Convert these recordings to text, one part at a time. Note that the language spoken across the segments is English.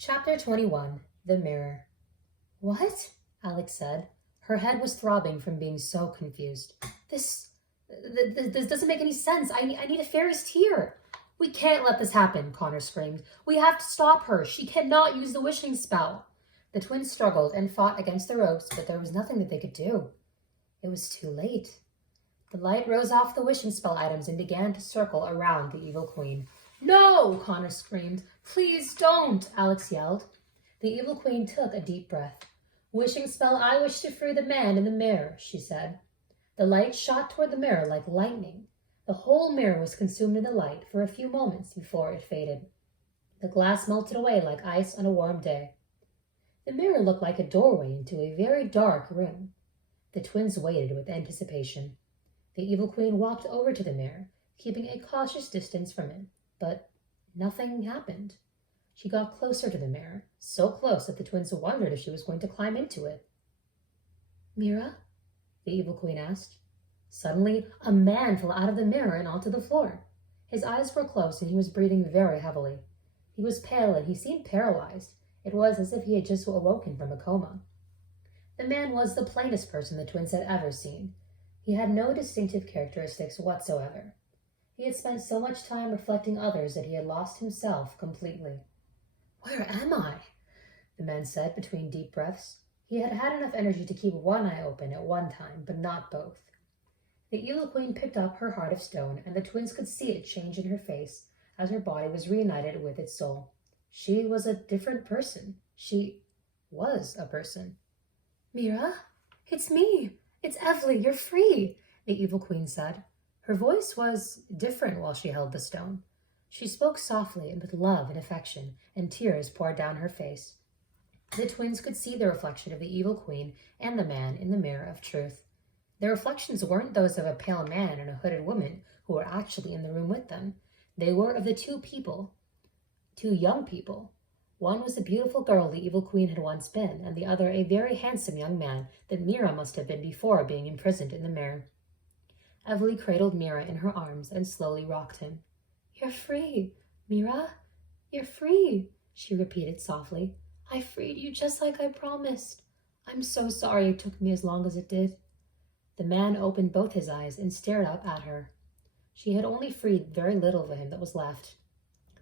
Chapter 21. The Mirror. What? Alex said. Her head was throbbing from being so confused. This doesn't make any sense. I need a Ferris tear. We can't let this happen, Connor screamed. We have to stop her. She cannot use the wishing spell. The twins struggled and fought against the ropes, but there was nothing that they could do. It was too late. The light rose off the wishing spell items and began to circle around the evil queen. No! Connor screamed. Please don't! Alex yelled. The evil queen took a deep breath. Wishing spell, I wish to free the man in the mirror, she said. The light shot toward the mirror like lightning. The whole mirror was consumed in the light for a few moments before it faded. The glass melted away like ice on a warm day. The mirror looked like a doorway into a very dark room. The twins waited with anticipation. The evil queen walked over to the mirror, keeping a cautious distance from it, but nothing happened. She got closer to the mirror, so close that the twins wondered if she was going to climb into it. Mira? The evil queen asked. Suddenly, a man fell out of the mirror and onto the floor. His eyes were closed and he was breathing very heavily. He was pale and he seemed paralyzed. It was as if he had just awoken from a coma. The man was the plainest person the twins had ever seen. He had no distinctive characteristics whatsoever. He had spent so much time reflecting others that he had lost himself completely. Where am I? The man said between deep breaths. He had had enough energy to keep one eye open at one time, but not both. The evil queen picked up her heart of stone, and the twins could see it change in her face as her body was reunited with its soul. She was a different person. She was a person. Mira, it's me. It's Evely. You're free, the evil queen said. Her voice was different while she held the stone. She spoke softly and with love and affection, and tears poured down her face. The twins could see the reflection of the evil queen and the man in the mirror of truth. Their reflections weren't those of a pale man and a hooded woman who were actually in the room with them. They were of the two young people. One was the beautiful girl the evil queen had once been, and the other a very handsome young man that Mira must have been before being imprisoned in the mirror. Evely cradled Mira in her arms and slowly rocked him. You're free, Mira. You're free, she repeated softly. I freed you just like I promised. I'm so sorry it took me as long as it did. The man opened both his eyes and stared up at her. She had only freed very little of him that was left.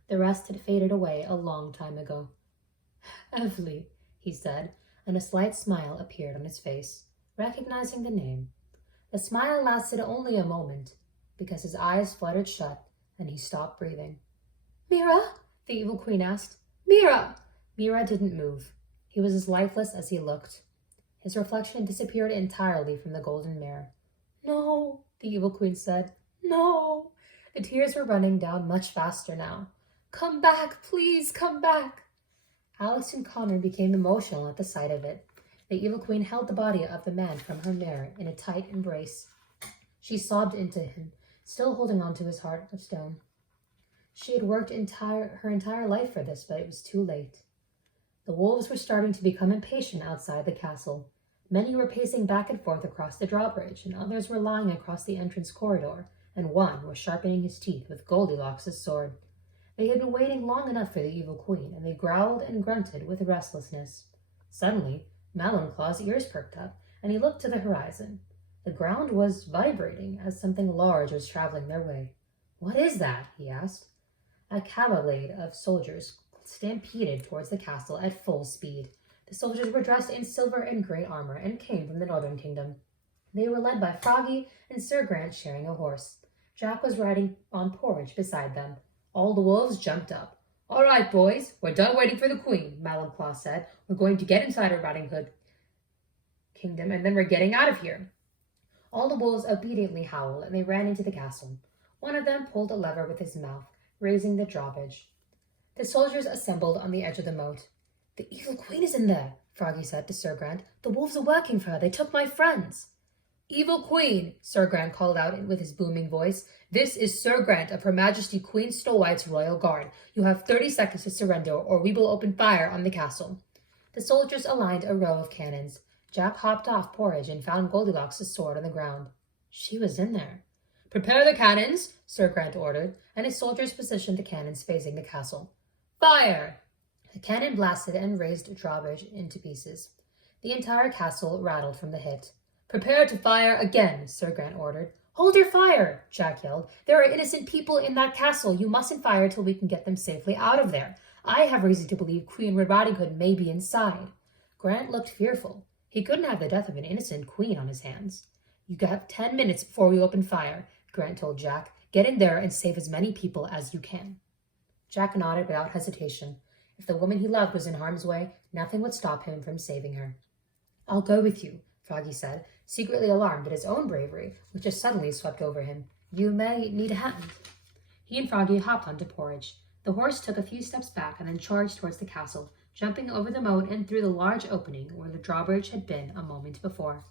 The rest had faded away a long time ago. Evely, he said, and a slight smile appeared on his face, recognizing the name. The smile lasted only a moment, because his eyes fluttered shut and he stopped breathing. Mira? The evil queen asked. Mira! Mira didn't move. He was as lifeless as he looked. His reflection disappeared entirely from the golden mirror. No, the evil queen said. No. The tears were running down much faster now. Come back, please, come back. Alex and Connor became emotional at the sight of it. The evil queen held the body of the man from her mirror in a tight embrace. She sobbed into him, still holding on to his heart of stone. She had worked her entire life for this, but it was too late. The wolves were starting to become impatient outside the castle. Many were pacing back and forth across the drawbridge, and others were lying across the entrance corridor, and one was sharpening his teeth with Goldilocks' sword. They had been waiting long enough for the evil queen, and they growled and grunted with restlessness. Suddenly, Malonclaw's ears perked up, and he looked to the horizon. The ground was vibrating as something large was traveling their way. What is that? He asked. A cavalcade of soldiers stampeded towards the castle at full speed. The soldiers were dressed in silver and gray armor and came from the northern kingdom. They were led by Froggy and Sir Grant sharing a horse. Jack was riding on Porridge beside them. All the wolves jumped up. All right, boys, we're done waiting for the queen, Malonclaw said. We're going to get inside her Riding Hood kingdom, and then we're getting out of here. All the wolves obediently howled, and they ran into the castle. One of them pulled a lever with his mouth, raising the drawbridge. The soldiers assembled on the edge of the moat. The evil queen is in there, Froggy said to Sir Grant. The wolves are working for her. They took my friends. Evil queen, Sir Grant called out with his booming voice. This is Sir Grant of Her Majesty Queen Snow White's royal guard. You have 30 seconds to surrender, or we will open fire on the castle. The soldiers aligned a row of cannons. Jack hopped off Porridge and found Goldilocks' sword on the ground. She was in there. Prepare the cannons, Sir Grant ordered, and his soldiers positioned the cannons facing the castle. Fire! A cannon blasted and razed a drawbridge into pieces. The entire castle rattled from the hit. "Prepare to fire again," Sir Grant ordered. "Hold your fire!" Jack yelled. "There are innocent people in that castle. You mustn't fire till we can get them safely out of there. I have reason to believe Queen Red Riding Hood may be inside." Grant looked fearful. He couldn't have the death of an innocent queen on his hands. "You have 10 minutes before we open fire," Grant told Jack. "Get in there and save as many people as you can." Jack nodded without hesitation. If the woman he loved was in harm's way, nothing would stop him from saving her. "I'll go with you," Froggy said, secretly alarmed at his own bravery, which had suddenly swept over him. "You may need a hand." He and Froggy hopped onto Porridge. The horse took a few steps back and then charged towards the castle, jumping over the moat and through the large opening where the drawbridge had been a moment before.